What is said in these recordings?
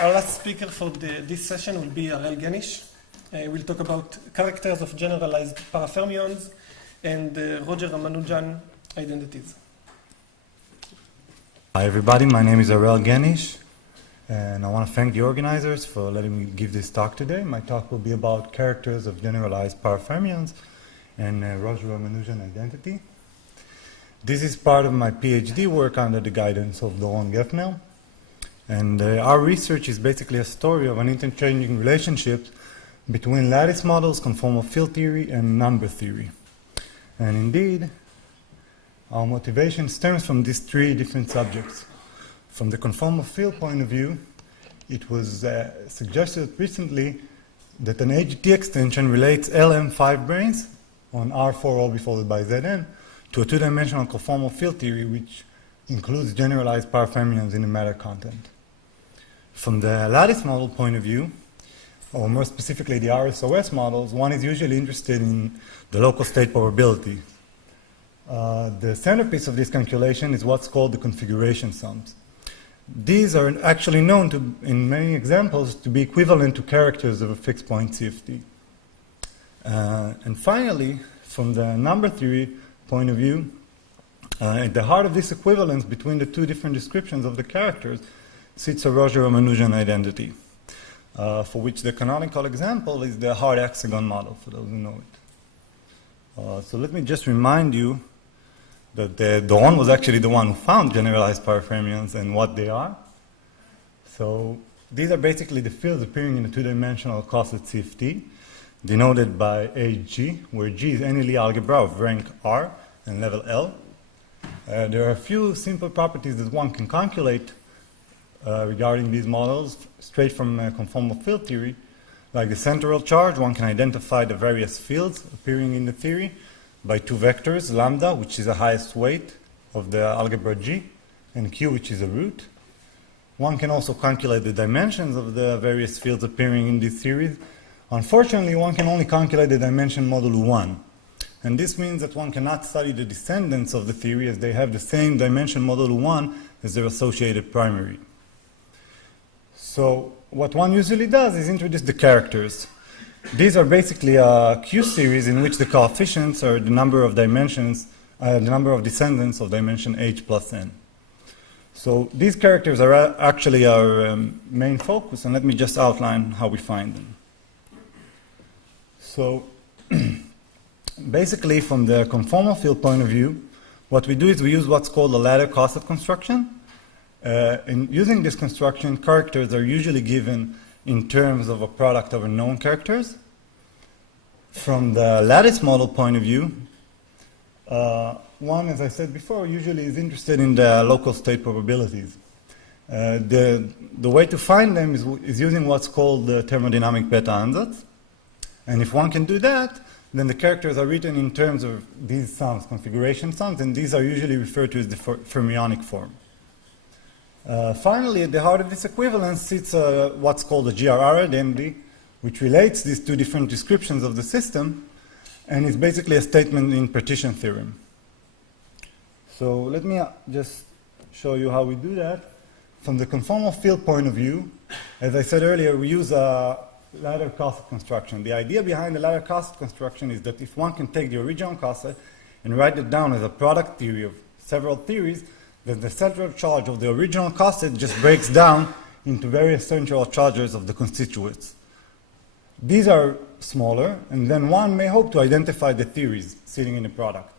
Our last speaker for this session will be Arel Genish. We'll talk about characters of generalized parafermions and Roger Ramanujan identities. Hi everybody, my name is Arel Genish, and I want to thank the organizers for letting me give this talk today. My talk will be about characters of generalized parafermions and Roger Ramanujan identity. This is part of my PhD work under the guidance of Doron Gepner. And our research is basically a story of an interchanging relationship between lattice models, conformal field theory, and number theory. And indeed, our motivation stems from these three different subjects. From the conformal field point of view, it was suggested recently that an AGT extension relates LM5 branes on R4 all be followed by Zn to a two-dimensional conformal field theory which includes generalized parafermions in the matter content. From the lattice model point of view, or more specifically the RSOS models, one is usually interested in the local state probability. The centerpiece of this calculation is what's called the configuration sums. These are actually known to, in many examples, to be equivalent to characters of a fixed point CFT. And finally, from the number theory point of view, at the heart of this equivalence between the two different descriptions of the characters sits a Roger Ramanujan identity, for which the canonical example is the hard hexagon model, for those who know it. So let me just remind you that Doron was actually the one who found generalized parafermions and what they are. So these are basically the fields appearing in a two-dimensional coset CFT, denoted by HG, where G is any Lie algebra of rank R and level L. There are a few simple properties that one can calculate regarding these models straight from conformal field theory. Like the central charge, one can identify the various fields appearing in the theory by two vectors, lambda, which is the highest weight of the algebra G, and Q, which is a root. One can also calculate the dimensions of the various fields appearing in this series. Unfortunately, one can only calculate the dimension modulo 1. And this means that one cannot study the descendants of the theory as they have the same dimension modulo 1 as their associated primary. So what one usually does is introduce the characters. These are basically a Q series in which the coefficients are the number of dimensions, the number of descendants of dimension h plus n. So these characters are actually our main focus, and let me just outline how we find them. So basically, from the conformal field point of view, what we do is we use what's called a ladder coset construction. In using this construction, characters are usually given in terms of a product over known characters. From the lattice model point of view, one, as I said before, usually is interested in the local state probabilities. The way to find them is using what's called the thermodynamic beta ansatz. And if one can do that, then the characters are written in terms of these sums, configuration sums, and these are usually referred to as the fermionic form. Finally, at the heart of this equivalence sits what's called a GRR identity, which relates these two different descriptions of the system, and is basically a statement in partition theorem. So let me just show you how we do that. From the conformal field point of view, as I said earlier, we use a ladder coset construction. The idea behind the ladder coset construction is that if one can take the original coset and write it down as a product theory of several theories, then the central charge of the original coset just breaks down into various central charges of the constituents. These are smaller, and then one may hope to identify the theories sitting in the product.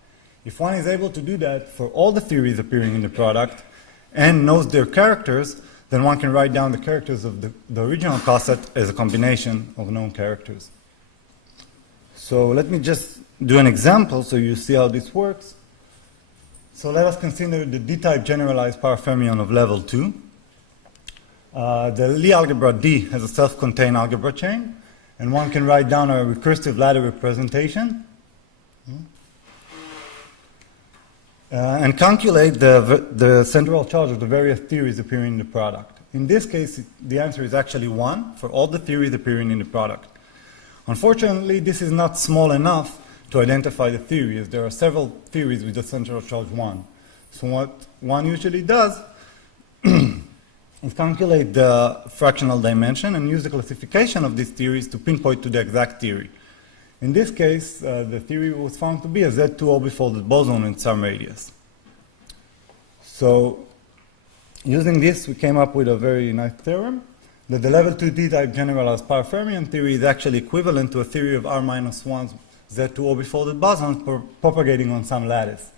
If one is able to do that for all the theories appearing in the product and knows their characters, then one can write down the characters of the original coset as a combination of known characters. So let me just do an example so you see how this works. So let us consider the D-type generalized parafermion of level 2. The Lie algebra D has a self-contained algebra chain, and one can write down a recursive ladder representation and calculate the central charge of the various theories appearing in the product. In this case, the answer is actually 1 for all the theories appearing in the product. Unfortunately, this is not small enough to identify the theory, as there are several theories with the central charge 1. So what one usually does and calculate the fractional dimension and use the classification of these theories to pinpoint to the exact theory. In this case, the theory was found to be a Z2 orbifolded boson in some radius. So, using this, we came up with a very nice theorem that the level 2 D-type generalized parafermion theory is actually equivalent to a theory of R-1 Z2 orbifolded bosons propagating on some lattice.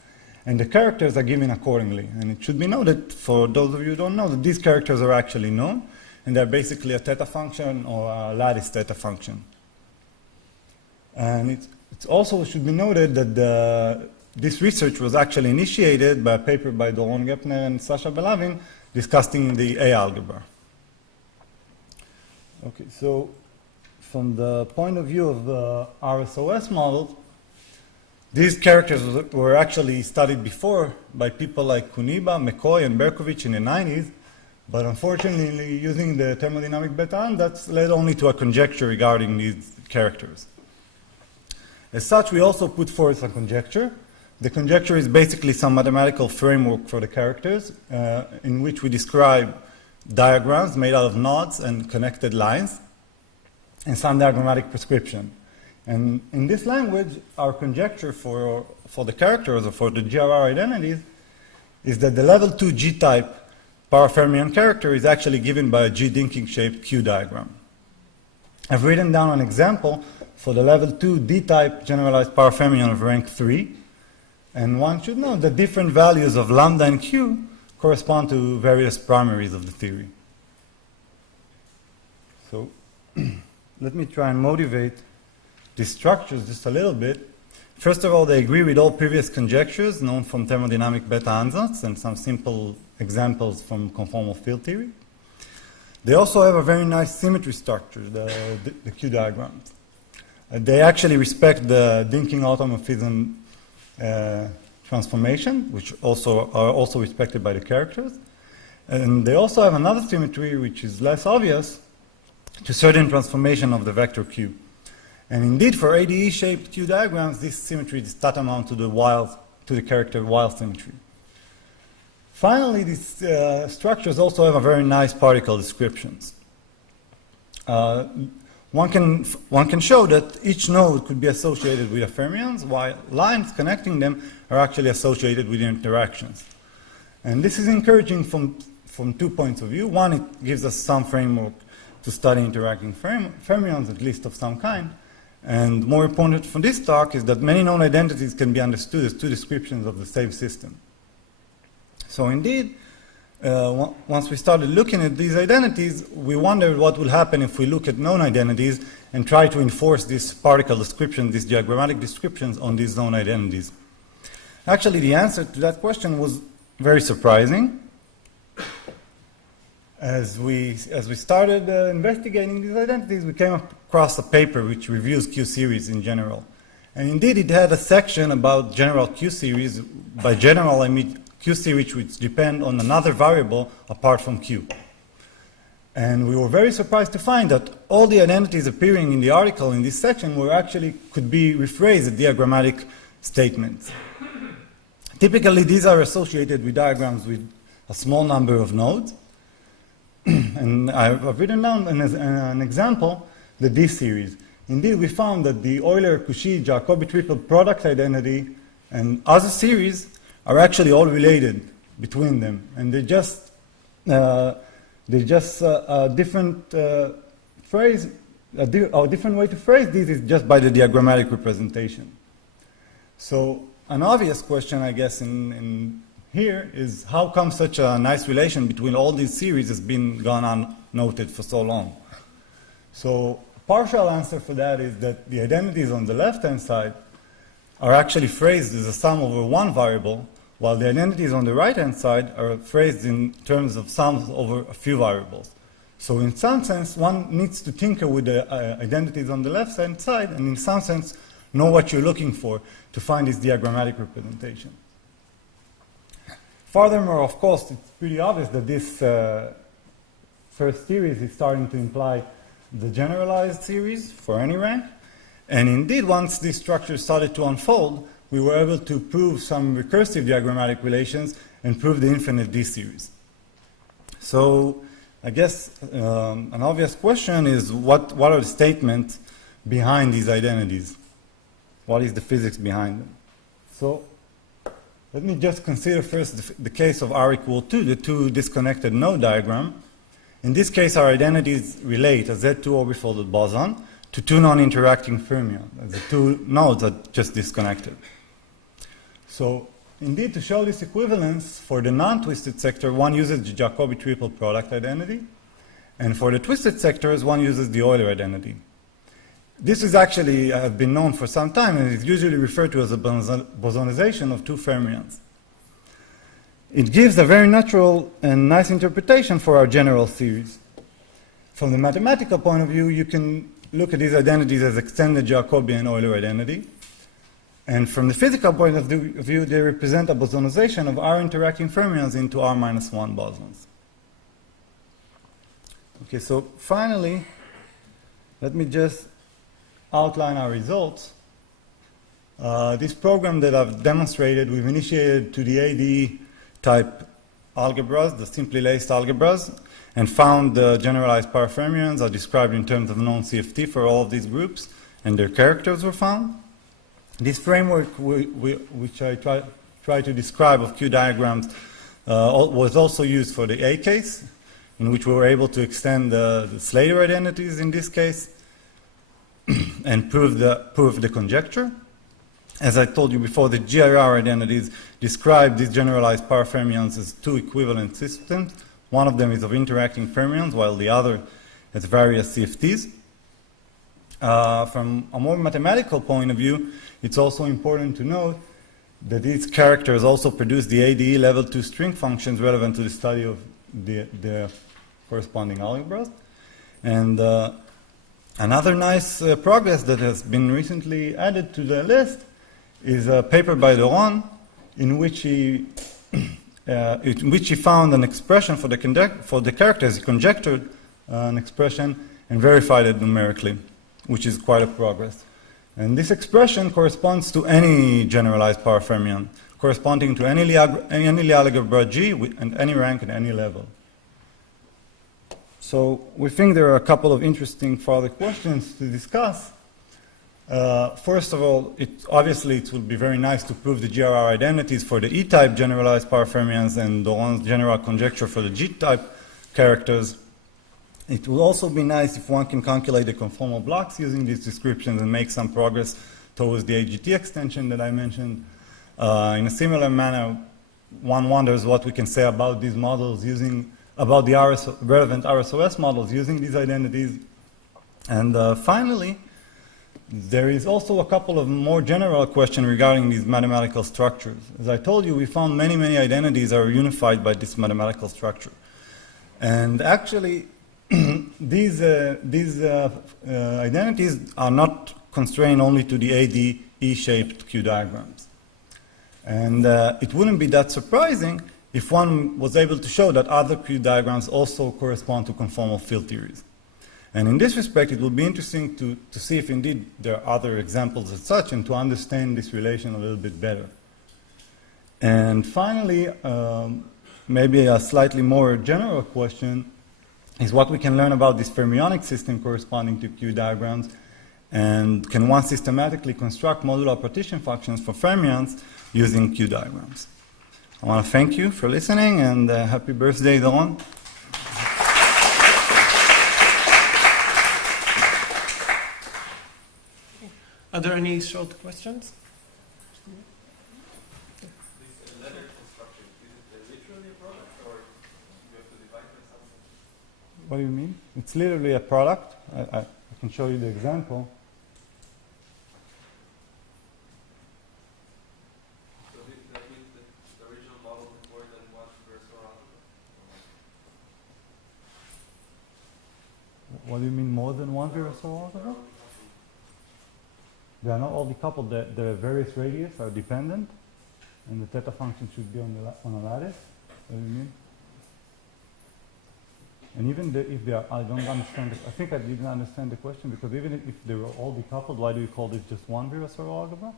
And the characters are given accordingly. And it should be noted, for those of you who don't know, that these characters are actually known, and they're basically a theta function or a lattice theta function. And it also should be noted that this research was actually initiated by a paper by Doron Gepner and Sasha Belavin discussing the A algebra. Okay, so from the point of view of the RSOS model, these characters were actually studied before by people like Kuniba, McCoy, and Berkovich in the 90s, but unfortunately, using the thermodynamic beta, that's led only to a conjecture regarding these characters. As such, we also put forth a conjecture. The conjecture is basically some mathematical framework for the characters in which we describe diagrams made out of nodes and connected lines and some diagrammatic prescription. And in this language, our conjecture for the characters or for the GRR identities is that the level 2 G-type parafermion character is actually given by a G-dinking-shaped Q diagram. I've written down an example for the level 2 D-type generalized parafermion of rank 3, and one should know that different values of lambda and Q correspond to various primaries of the theory. So let me try and motivate these structures just a little bit. First of all, they agree with all previous conjectures known from thermodynamic beta ansatz and some simple examples from conformal field theory. They also have a very nice symmetry structure, the Q diagrams. They actually respect the Dinking automorphism transformation, which are also respected by the characters. And they also have another symmetry, which is less obvious, to certain transformation of the vector Q. And indeed, for ADE-shaped Q diagrams, this symmetry is tantamount to the character while symmetry. Finally, these structures also have a very nice particle descriptions. One can show that each node could be associated with fermions, while lines connecting them are actually associated with interactions. And this is encouraging from 2 points of view. One, it gives us some framework to study interacting fermions, at least of some kind. And more important for this talk is that many known identities can be understood as two descriptions of the same system. So indeed, once we started looking at these identities, we wondered what will happen if we look at known identities and try to enforce this particle description, these diagrammatic descriptions on these known identities. Actually, the answer to that question was very surprising. As we started investigating these identities, we came across a paper which reviews Q-series in general. And indeed, it had a section about general Q-series. By general, I mean Q-series which depend on another variable apart from Q. And we were very surprised to find that all the identities appearing in the article in this section were actually could be rephrased as diagrammatic statements. Typically, these are associated with diagrams with a small number of nodes. And I've written down an example, the D-series. Indeed, we found that the Euler-Cauchy-Jacobi triple product identity and other series are actually all related between them, and they're just a different phrase, a different way to phrase these is just by the diagrammatic representation. So an obvious question, I guess, in here is how come such a nice relation between all these series has been gone unnoted for so long? So a partial answer for that is that the identities on the left-hand side are actually phrased as a sum over one variable, while the identities on the right-hand side are phrased in terms of sums over a few variables. So in some sense, one needs to tinker with the identities on the left-hand side, and in some sense, know what you're looking for to find this diagrammatic representation. Furthermore, of course, it's pretty obvious that this first series is starting to imply the generalized series for any rank. And indeed, once this structure started to unfold, we were able to prove some recursive diagrammatic relations and prove the infinite D series. So I guess an obvious question is what are the statements behind these identities? What is the physics behind them? So let me just consider first the case of R equal 2, the two disconnected node diagram. In this case, our identities relate a Z2 orbifolded boson to two non-interacting fermions. The two nodes are just disconnected. So indeed, to show this equivalence, for the non-twisted sector, one uses the Jacobi triple product identity, and for the twisted sectors, one uses the Euler identity. This is actually have been known for some time, and is usually referred to as a bosonization of two fermions. It gives a very natural and nice interpretation for our general series. From the mathematical point of view, you can look at these identities as extended Jacobian Euler identity. And from the physical point of view, they represent a bosonization of R interacting fermions into R minus 1 bosons. Okay, so finally, let me just outline our results. This program that I've demonstrated, we've initiated to the ADE type algebras, the simply laced algebras, and found the generalized power fermions are described in terms of known CFT for all of these groups, and their characters were found. This framework, which I try to describe of Q diagrams, was also used for the A case, in which we were able to extend the Slater identities in this case, and prove the conjecture. As I told you before, the GIR identities describe these generalized power fermions as two equivalent systems. One of them is of interacting fermions, while the other has various CFTs. From a more mathematical point of view, it's also important to note that these characters also produce the ADE level 2 string functions relevant to the study of the corresponding algebras. And another nice progress that has been recently added to the list is a paper by Doron in which he found an expression for the characters. He conjectured an expression and verified it numerically, which is quite a progress. And this expression corresponds to any generalized power fermion, corresponding to any Lie algebra G and any rank at any level. So we think there are a couple of interesting further questions to discuss. First of all, obviously it would be very nice to prove the GRR identities for the E-type generalized power fermions and Doron's general conjecture for the G-type characters. It would also be nice if one can calculate the conformal blocks using these descriptions and make some progress towards the AGT extension that I mentioned. In a similar manner, one wonders what we can say about these models about the relevant RSOS models using these identities. And finally, there is also a couple of more general questions regarding these mathematical structures. As I told you, we found many, many identities are unified by this mathematical structure. And actually, these identities are not constrained only to the AD E-shaped Q diagrams. And it wouldn't be that surprising if one was able to show that other Q diagrams also correspond to conformal field theories. And in this respect, it will be interesting to see if indeed there are other examples as such and to understand this relation a little bit better. And finally, maybe a slightly more general question is what we can learn about this fermionic system corresponding to Q diagrams, and can one systematically construct modular partition functions for fermions using Q diagrams. I want to thank you for listening, and happy birthday, Doron. Are there any short questions? This letter construction, is it literally a product, or you have to divide by something? What do you mean? It's literally a product. I can show you the example. So that means that the original model is more than one versor algebra? What do you mean more than one Virasoro algebra? They are not all decoupled. The various radius are dependent, and the theta function should be on a lattice. What do you mean? And even if they are, I don't understand. I think I didn't understand the question, because even if they were all decoupled, why do you call this just one Virasoro algebra?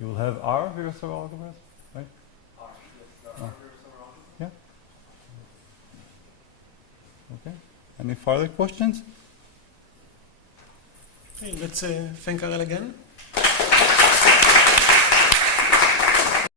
You will have R Virasoro algebras, right? R, yes, the R versor algebra. Yeah. Okay. Any further questions? Okay, let's thank Arel again.